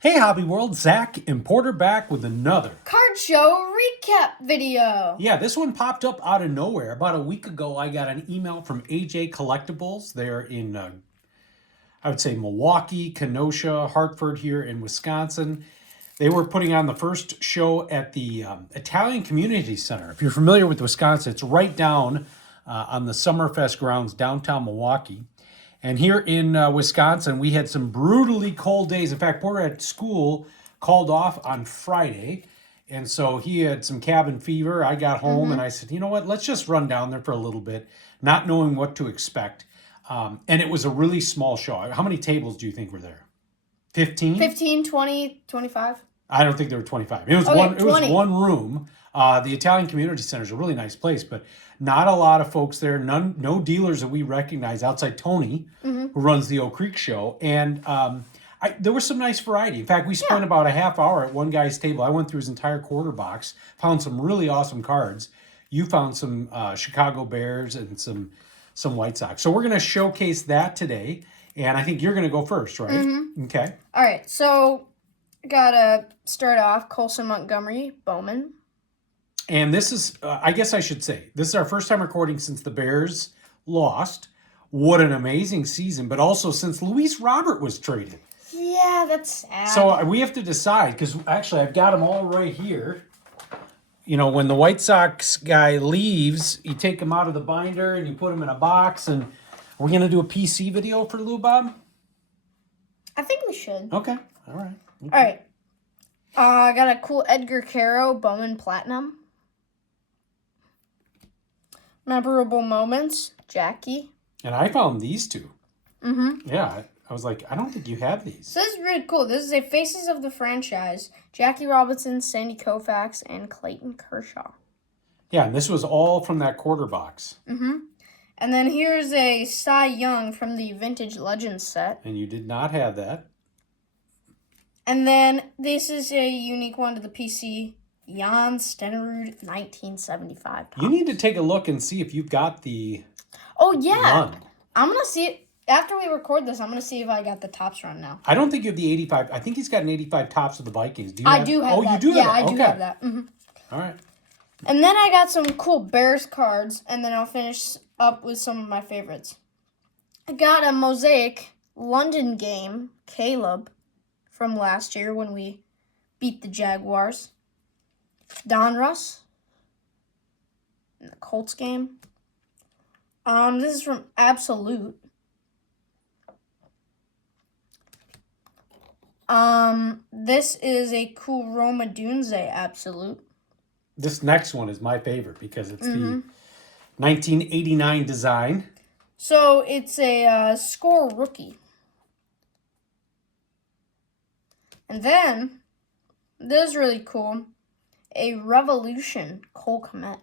Hey Hobby World, Zach and Porter back with another card show recap video. Yeah, this one popped up out of nowhere. About a week ago, I got an email from AJ Collectibles. They're in, I would say, Milwaukee, Kenosha, Hartford here in Wisconsin. They were putting on the first show at the Italian Community Center. If you're familiar with Wisconsin, it's right down on the Summerfest grounds downtown Milwaukee. And here in Wisconsin, we had some brutally cold days. In fact, Porter at school called off on Friday. And so he had some cabin fever. I got home and I said, you know what, let's just run down there for a little bit, not knowing what to expect. And it was a really small show. How many tables do you think were there? 15? 15, 20, 25? I don't think there were 25. It was It was one room. The Italian Community Center is a really nice place, but not a lot of folks there. No dealers that we recognize outside Tony, who runs the Oak Creek show. And there was some nice variety. In fact, we spent about a half hour at one guy's table. I went through his entire quarter box, found some really awesome cards. You found some Chicago Bears and some White Sox. So we're going to showcase that today. And I think you're going to go first, right? Okay. All right, so gotta start off Colson Montgomery Bowman. And this is, I guess I should say, this is our first time recording since the Bears lost. What an amazing season, but also since Luis Robert was traded. Yeah, that's sad. So we have to decide, because actually I've got them all right here. You know, when the White Sox guy leaves, you take him out of the binder and you put him in a box. And we're going to do a PC video for Lou Bob? I think we should. Okay, all right. All right. I got a cool Edgar Caro Bowman Platinum. Memorable moments, Jackie. And I found these two. Yeah, I was like, I don't think you have these. So this is really cool. This is a Faces of the Franchise. Jackie Robinson, Sandy Koufax, and Clayton Kershaw. Yeah, and this was all from that quarter box. And then here's a Cy Young from the Vintage Legends set. And you did not have that. And then this is a unique one to the PC. Jan Stenerud, 1975. You need to take a look and see if you've got the run. I'm going to see it. After we record this, I'm going to see if I got the tops run now. I don't think you have the 85. I think he's got an 85 tops of the Vikings. Do you I do have that. You do have that? I do have that. All right. And then I got some cool Bears cards, and then I'll finish up with some of my favorites. I got a Mosaic London game, Caleb, from last year when we beat the Jaguars. Donruss in the Colts game. This is from Absolute. This is a cool Roma Dunze Absolute. This next one is my favorite because it's the 1989 design. So it's a score rookie. And then, this is really cool. A Revolution Cole Kmet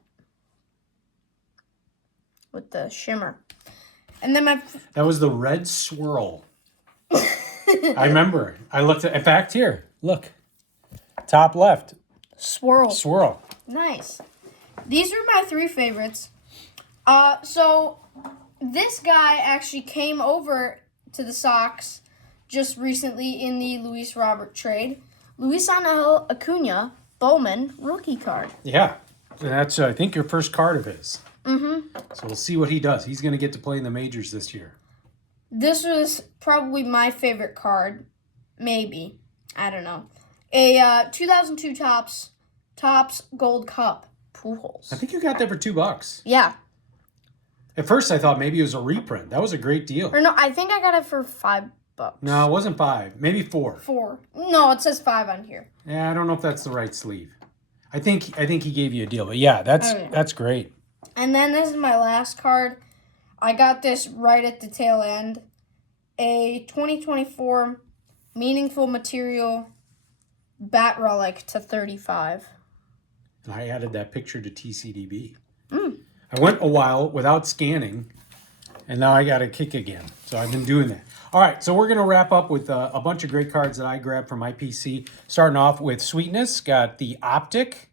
with the shimmer. And then that was the red swirl. I remember. I looked at, in fact, here, look. Top left. Swirl. Nice. These are my three favorites. So this guy actually came over to the Sox just recently in the Luis Robert trade. Luis Angel Acuna Bowman rookie card. Yeah. That's, I think, your first card of his. So we'll see what he does. He's going to get to play in the majors this year. This was probably my favorite card. Maybe. I don't know. A 2002 Topps Gold Cup Pujols. I think you got that for $2. Yeah. At first, I thought maybe it was a reprint. That was a great deal. Or no, I think I got it for $5. No, it wasn't 5. Maybe 4. 4. No, it says 5 on here. Yeah, I don't know if that's the right sleeve. I think he gave you a deal, but yeah, that's great. And then this is my last card. I got this right at the tail end. A 2024 Meaningful Material Bat Relic to 35. And I added that picture to TCDB. I went a while without scanning, and now I got a kick again. So I've been doing that. All right, so we're going to wrap up with a bunch of great cards that I grabbed from my PC. Starting off with Sweetness, got the Optic.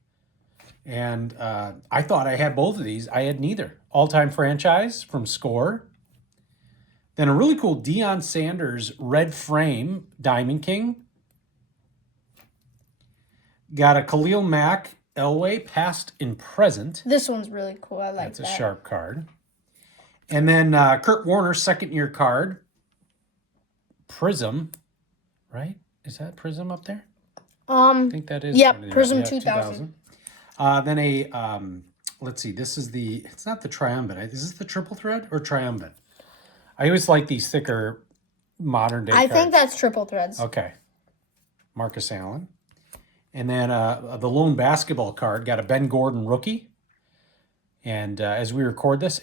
And I thought I had both of these. I had neither. All-Time Franchise from Score. Then a really cool Deion Sanders red frame Diamond King. Got a Khalil Mack, Elway, past and present. This one's really cool. I like That's a that. sharp card. And then Kurt Warner, second-year card. Prism, right? Is that Prism up there? I think that is. Yep, Prism 2000. Then let's see. This is it's not the triumvirate. Is this the triple thread or triumvirate? I always like these thicker modern day cards. I think that's triple threads. Okay. Marcus Allen. And then the lone basketball card got a Ben Gordon rookie. And as we record this,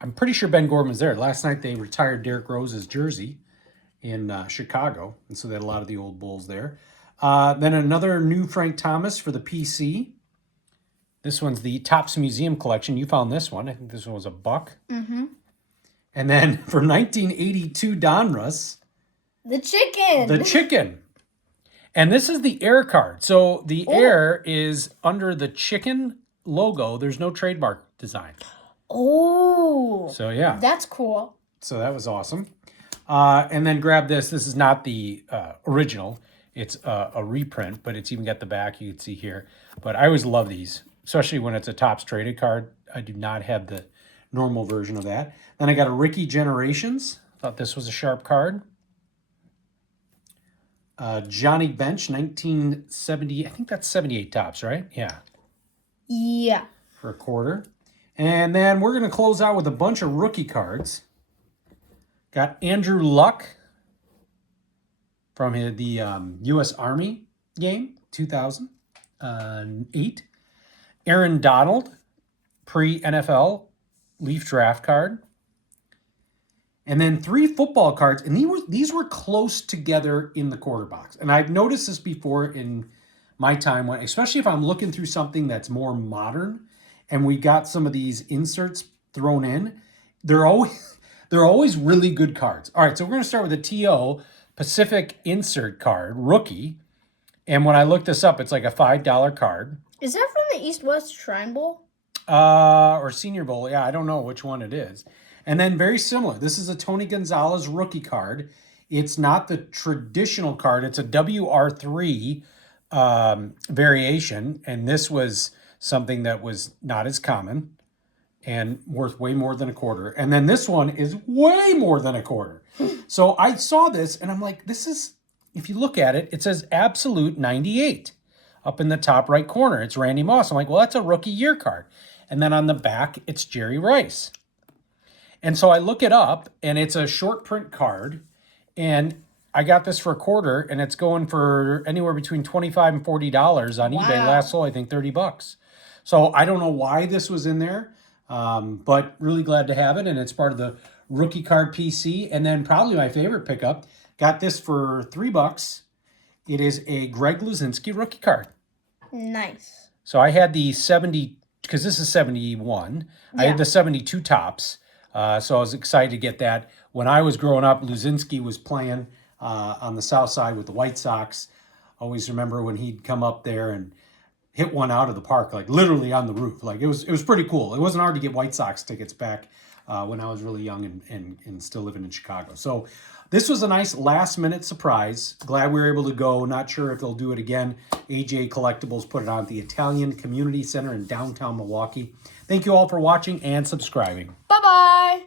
I'm pretty sure Ben Gordon was there. Last night they retired Derrick Rose's jersey in Chicago. And so they had a lot of the old Bulls there. Then another new Frank Thomas for the PC. This one's the Topps Museum Collection. You found this one. I think this one was $1. Mm-hmm. And then for 1982 Donruss. The chicken. The chicken. And this is the Air card. So the Air is under the chicken logo. There's no trademark design. Oh. So yeah. That's cool. So that was awesome. And then grab this. This is not the original. It's a reprint, but it's even got the back you can see here. But I always love these, especially when it's a Topps traded card. I do not have the normal version of that. Then I got a Ricky Generations. Thought this was a sharp card. Johnny Bench, 1970. I think that's 78 Topps, right? Yeah. Yeah. For a quarter. And then we're going to close out with a bunch of rookie cards. Got Andrew Luck from the U.S. Army game, 2008. Aaron Donald, pre-NFL Leaf draft card. And then 3 football cards. And these were close together in the quarter box. And I've noticed this before in my time, especially if I'm looking through something that's more modern and we got some of these inserts thrown in. They're always really good cards. All right, so we're going to start with the TO Pacific insert card, rookie. And when I looked this up, it's like a $5 card. Is that from the East-West Shrine Bowl? Or Senior Bowl. Yeah, I don't know which one it is. And then very similar. This is a Tony Gonzalez rookie card. It's not the traditional card. It's a WR3 variation. And this was something that was not as common and worth way more than a quarter. And then this one is way more than a quarter. So I saw this and I'm like, this is, if you look at it, it says Absolute 98 up in the top right corner. It's Randy Moss. I'm like, well, that's a rookie year card. And then on the back, it's Jerry Rice. And so I look it up and it's a short print card. And I got this for a quarter and it's going for anywhere between $25 and $40 on eBay. Last sold, I think, $30. So I don't know why this was in there, but really glad to have it. And it's part of the rookie card PC. And then probably my favorite pickup, got this for $3. It is a Greg Luzinski rookie card. Nice. So I had the 70, because this is 71. Yeah. I had the 72 Topps. So I was excited to get that. When I was growing up, Luzinski was playing on the south side with the White Sox. Always remember when he'd come up there and hit one out of the park, like literally on the roof. Like it was pretty cool. It wasn't hard to get White Sox tickets back when I was really young and still living in Chicago. So this was a nice last minute surprise. Glad we were able to go. Not sure if they'll do it again. AJ Collectibles put it on at the Italian Community Center in downtown Milwaukee. Thank you all for watching and subscribing. Bye-bye.